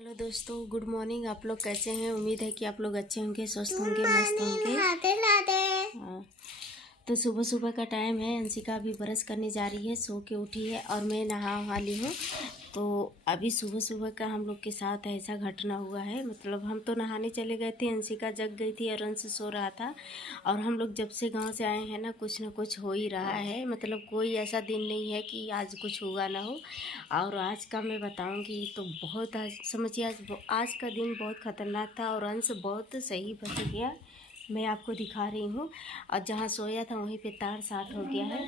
Hello दोस्तों, good morning. आप लोग कैसे हैं? उम्मीद है कि आप लोग अच्छे होंगे, स्वस्थ होंगे, मस्त होंगे। हाँ, तो सुबह सुबह का टाइम है। अंशिका अभी ब्रश करने जा रही है, सो के उठी है और मैं नहा वाली हूँ। तो अभी सुबह सुबह का हम लोग के साथ ऐसा घटना हुआ है। मतलब हम तो नहाने चले गए थे, अंशिका जग गई थी और अंश सो रहा था। और हम लोग जब से गांव से आए हैं ना कुछ हो ही रहा है। मतलब कोई ऐसा दिन नहीं है कि आज कुछ हुआ ना हो। और आज का मैं बताऊंगी तो बहुत आज समझिए, आज का दिन बहुत ख़तरनाक था और अंश बहुत सही बच गया। मैं आपको दिखा रही हूँ। और जहाँ सोया था वहीं पे तार साट हो गया है।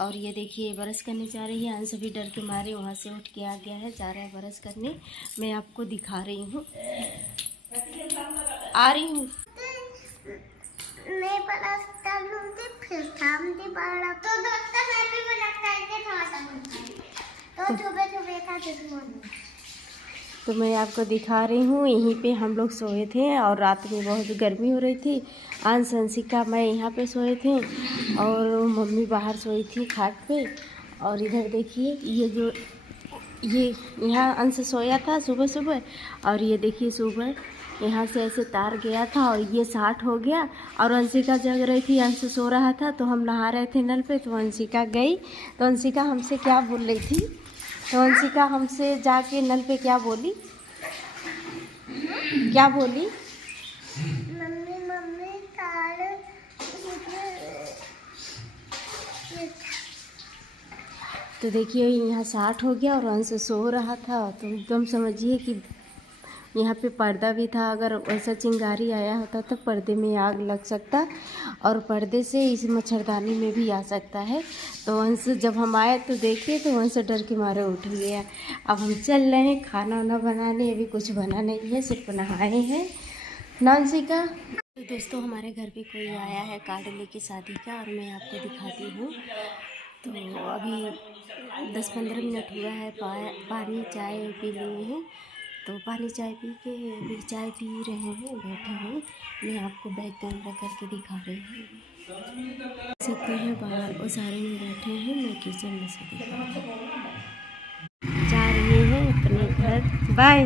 और ये देखिए ब्रश करने जा रही है। अंश भी डर के मारे वहाँ से उठ के आ गया है, जा रहा है ब्रश करने। मैं आपको दिखा रही हूँ, आ रही हूँ। मैं ब्रश करूँगी फिर काम भी बड़ा तो दोस्तों मैं भी ब्रश करके थोड़ा तो सुबह था दुश्मन। तो मैं आपको दिखा रही हूँ, यहीं पे हम लोग सोए थे और रात में बहुत गर्मी हो रही थी। अंश अंशिका मैं यहाँ पे सोए थे और मम्मी बाहर सोई थी खाट पे। और इधर देखिए ये यहाँ अंश सोया था सुबह सुबह। और ये देखिए सुबह यहाँ से ऐसे तार गया था और ये साट हो गया। और अंशिका जग रही थी, अंश सो रहा था। तो हम नहा रहे थे नल पे, तो अंशिका गई। तो अंशिका हमसे क्या बोल रही थी? तो अंशिका हमसे जाके नल पे क्या बोली? क्या बोली? मम्मी मम्मी तार तो देखिए यहाँ साठ हो गया और अंश सो रहा था। तो एकदम समझिए कि यहाँ पे पर्दा भी था। अगर ऐसा चिंगारी आया होता तो पर्दे में आग लग सकता और पर्दे से इस मच्छरदानी में भी आ सकता है। तो अंश जब हम आए तो देखिए तो अंश डर के मारे उठ गया। अब हम चल रहे हैं खाना वाना बनाने। अभी कुछ बना नहीं है, सिर्फ नहाए हैं ना अंशिका। तो दोस्तों हमारे घर पे कोई आया है कार्ड लेके शादी का, और मैं आपको दिखाती हूँ। तो अभी 10-15 मिनट हुआ है, पानी चाय पी लिए हैं। तो पानी चाय पी के अभी चाय पी रहे हैं, बैठे हैं। मैं आपको बैग कैमरा करके दिखा रही हूँ। देख सकते हैं बाहर वो सारे में बैठे हैं, मैं किचन में से दिखा रही हूँ। जा रहे हैं अपने घर। बाय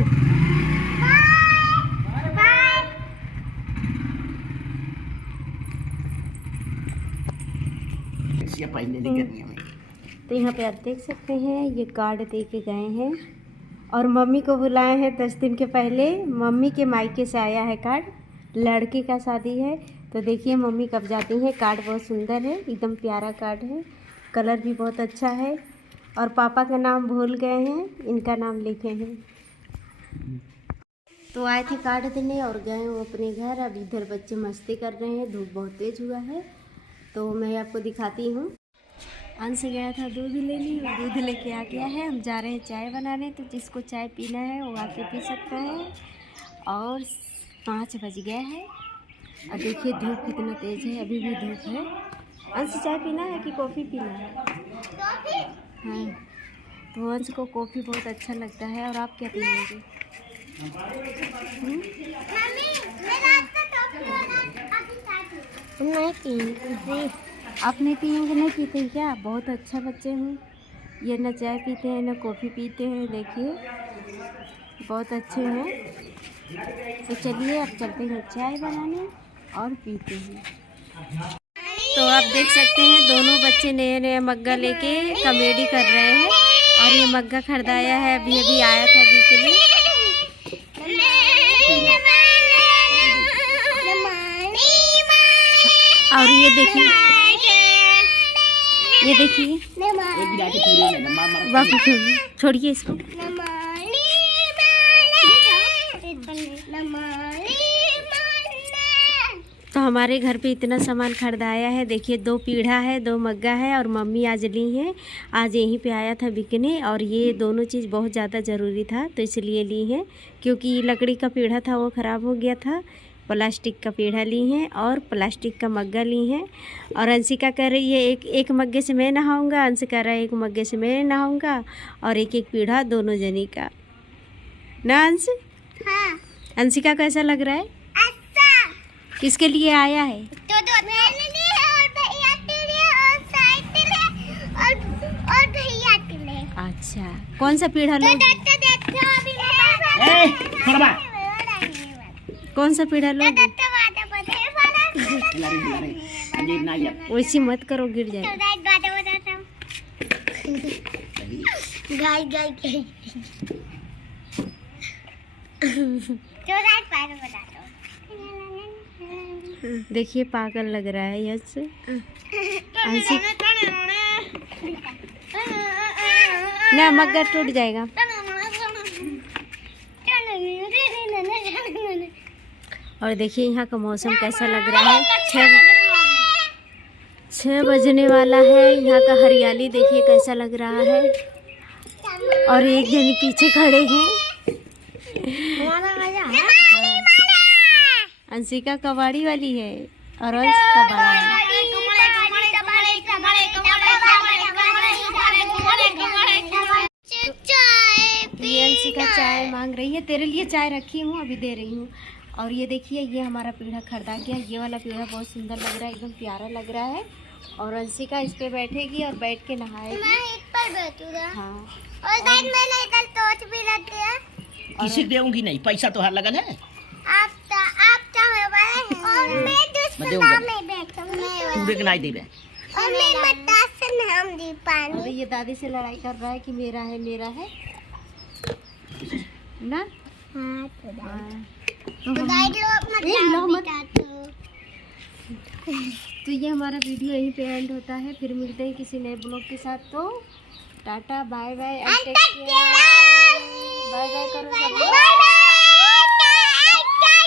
तो यहाँ पे आप देख सकते हैं ये कार्ड दे के गए हैं और मम्मी को बुलाए हैं 10 दिन के पहले। मम्मी के मायके से आया है कार्ड, लड़के का शादी है। तो देखिए मम्मी कब जाती हैं। कार्ड बहुत सुंदर है, एकदम प्यारा कार्ड है, कलर भी बहुत अच्छा है। और पापा का नाम भूल गए हैं, इनका नाम लिखे हैं। तो आए थे कार्ड देने और गए वो अपने घर। अब इधर बच्चे मस्ती कर रहे हैं, धूप बहुत तेज़ हुआ है। तो मैं आपको दिखाती हूँ। अंश गया था दूध लेने और दूध लेके आ गया है। हम जा रहे हैं चाय बनाने, तो जिसको चाय पीना है वो आके पी सकता है। और 5 बज गया है और देखिए धूप कितना तेज़ है, अभी भी धूप है। अंश चाय पीना है कि कॉफ़ी पीना है? हाँ, तो अंश को कॉफ़ी बहुत अच्छा लगता है। और आप क्या पिएंगे? नहीं पीऊँगी। आप नहीं पिएंगे? नहीं पीते क्या? बहुत अच्छा बच्चे हैं ये, ना चाय पीते हैं ना कॉफ़ी पीते हैं। देखिए बहुत अच्छे हैं। तो चलिए अब चलते हैं चाय बनाने और पीते हैं। तो आप देख सकते हैं दोनों बच्चे नए नए मग्गा लेके कॉमेडी कर रहे हैं। और ये मग्गा खरीदाया है, अभी अभी आया था बिकने। और ये देखिए बापू छोड़िए इसको। तो हमारे घर पे इतना सामान खरीदाया है। देखिए 2 पीढ़ा है, 2 मग्गा है और मम्मी आज ली हैं। आज यहीं पे आया था बिकने और ये दोनों चीज़ बहुत ज़्यादा ज़रूरी था तो इसलिए ली हैं। क्योंकि लकड़ी का पीढ़ा था वो ख़राब हो गया था, प्लास्टिक का पीढ़ा ली हैं और प्लास्टिक का मग्गा ली हैं। और अंशिका कह रही है एक मग्गे से मैं नहाऊंगा, अंश कह रहा है एक मग्गे से मैं नहाऊंगा। और एक पीढ़ा दोनों जनी का ना अंश? हाँ। अंशिका कैसा लग रहा है? अच्छा। किसके लिए आया है? मेरे लिए और भैया के लिए और साइकिल है और भैया के लिए। अच्छा, कौन सा पीढ़ा लोगे? देखो अभी छोड़वा कौन सा पीढ़ा लो? दत्ता वादा बता नींद ना आया वैसी मत करो, गिर जाए। गाय गाय गाय देखिए पागल लग रहा है यश। अंशी ना मगर टूट जाएगा। और देखिए यहाँ का मौसम कैसा लग रहा है। 6 बजने वाला है। यहाँ का हरियाली देखिए कैसा लग रहा है। और एक जनी पीछे खड़े हैं। अंशिका कबाड़ी वाली है और अंश कबाड़ा है। ये अंशिका चाय मांग रही है। तेरे लिए चाय रखी हूँ, अभी दे रही हूँ। और ये देखिए ये हमारा पीढ़ा खरीदा गया। ये वाला पीढ़ा बहुत सुंदर लग रहा है, एकदम प्यारा लग रहा है। और अंशिका इस पे बैठेगी और बैठ के नहाएगी। मैं इस पर बैठूंगा। हाँ और गाइस मैंने इधर टॉर्च भी रख दिया। किसी देऊंगी नहीं, पैसा तो हर लगन है। आप चाहे वाले और मैं दूसरा में बैठूंगा। पूरे के नहीं देवे और मैं बतासे नाम दी पानी। अरे ये दादी से लड़ाई कर रहा है कि मेरा है ना। हाँ तो हाँ। गाइस लो मत। बताओ। तो ये हमारा वीडियो यहीं पे एंड होता है। फिर मिलते हैं किसी नए ब्लॉग के साथ। तो tata bye bye. Bye bye करो सब।